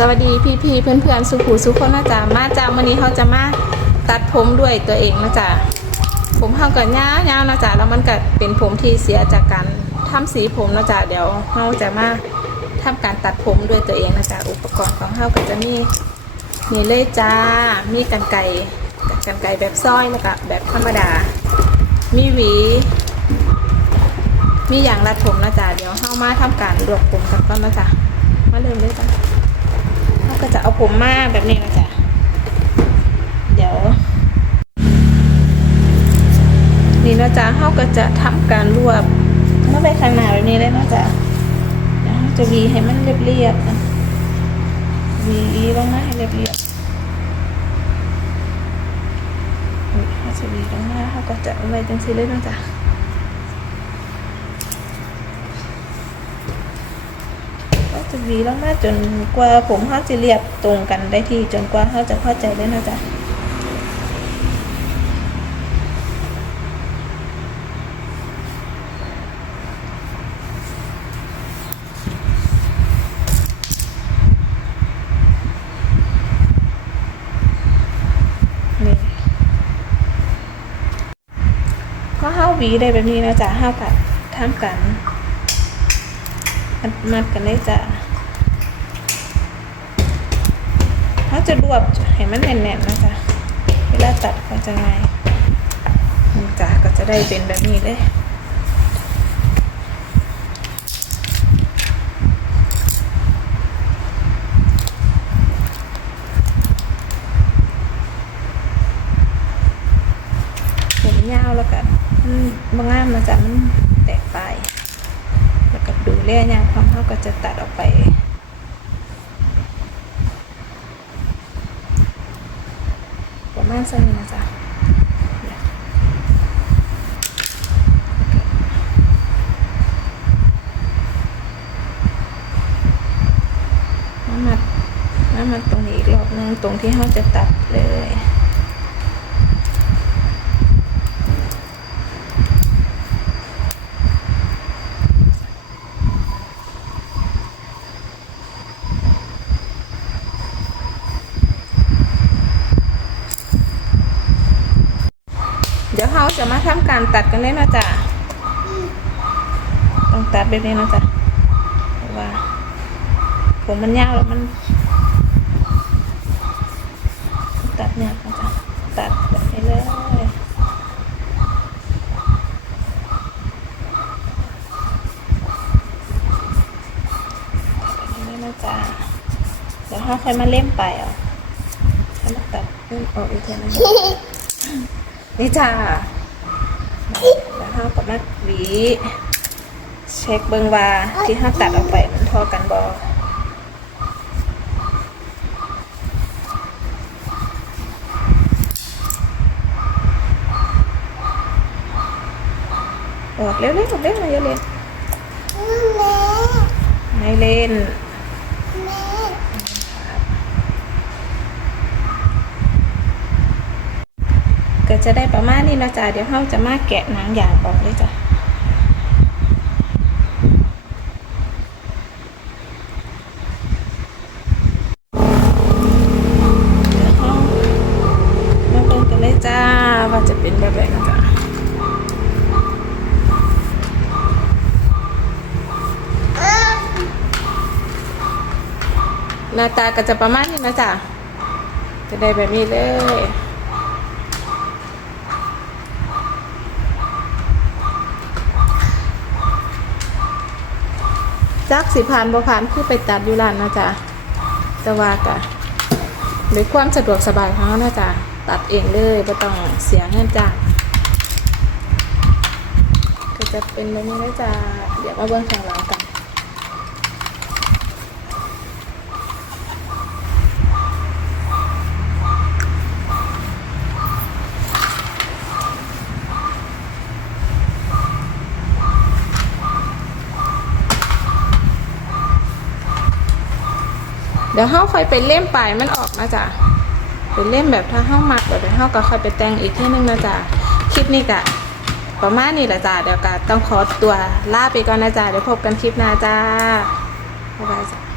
สวัสดีพี่พี่เพื่อนเพื่อนสุขูสุขคนนะจ๊ะมาจ้าวันนี้เขาจะมาตัดผมด้วยตัวเองนะจ๊ะผมเขาก็ยาวยาวนะจ๊ะแล้วมันก็เป็นผมที่เสียจากการทำสีผมนะจ๊ะเดี๋ยวเขาจะมาทำการตัดผมด้วยตัวเองนะจ๊ะอุปกรณ์ของเขาก็จะมีนี่เลยจ้า มีกันไก่กันไก่แบบซ้อยแล้วก็แบบธรรมดา มีหวี มีอย่างรัดผมนะจ๊ะเดี๋ยวเข้ามาทำการรวบผมกันก่อนนะจ๊ะมาเริ่มเลยจ้ะ ก็จะเอาผมมาแบบนี้นะจ๊ะเดี๋ยว นี่นะจ๊ะเขาก็จะทำการรวบมาไปข้างหน้าแบบนี้เลยนะจ๊ะเดี๋ยวจะวีให้มันเรียบๆนะวีลงมาให้เรียบๆเขาจะวีลงมาเขาก็จะเอาไว้จังซี่เลยนะจ๊ะ จะหวีลงมาจนกว่าผมเขาจะเรียบตรงกันได้ที่จนกว่าเขาจะเข้าใจได้นะจ๊ะนี่พอเขาหวีได้แบบนี้นะจ๊ะเขากับทำกัน มัดมัดกันได้จ้ะเขาจะรวบให้มันแน่นๆนะจ๊ะเวลาตัดก็จะง่ายนี่จ้ะก็จะได้เป็นแบบนี้เลยผมยาวแล้วก็มันบางงามนะจ๊ะมันแตกปลาย แล้วก็ดูแลยางความเขาก็จะตัดออกไป ประมาณสักนี้นะจ๊ะมามัดมามัดตรงนี้อีกรอบนึงตรงที่เขาจะตัดเลย เดี๋ยวเขาจะมาทำการตัดกันเลยนะจ๊ะต้องตัดแบบนี้นะจ๊ะเพราะว่า ผมมันยาวแล้วมันตัดเนี่ยนะจ๊ะตัดแบบนี้เลยตัดแบบนี้เลยนะจ๊ะเดี๋ยวเขาค่อยมาเล่มไปเอะให้มาตัดเล่มออกอีกทีนึงนี่จ้า แล้วห้ากับนักหวีเช็คเบิงว่าที่ห้าตัดออกไปมันเทอกันบอออกเร็วๆเร็วๆเร็วๆอย่าเล่นไม่เล่น จะได้ประมาณนี้นะจ๊ะเดี๋ยวเราจะมาแกะหนังยางออกเลยจ้ะเดี๋ยวเรามาเบิ่งกันเลยจ้าว่าจะเป็นแบบไหนนะจ๊ะหน้าตาก็จะประมาณนี้นะจ๊ะ จะได้แบบนี้เลย จักสิผ่านบ่ผ่านคือไปตัดอยู่ร้านนะจ๊ะแต่ว่ากะด้วยความสะดวกสบายของเขานะจ๊ะตัดเองเลยไม่ต้องเสียเงินจ้าก็จะเป็นแบบนี้นะจ๊ะเดี๋ยวมาเบิ่งทางหลังกัน เดี๋ยวเฮาค่อยไปเล่มปลายมันออกนะจ๊ะเป็นเล่มแบบถ้าเฮามักแบบเฮาก็ค่อยไปแต่งอีกทีนึงนะจ๊ะคลิปนี้กะประมาณนี้แหละจ้ะเดี๋ยวก็ต้องขอตัวลาไปก่อนนะจ๊ะเดี๋ยวพบกันคลิปหน้าจ้าบ๊ายบายจ้ะ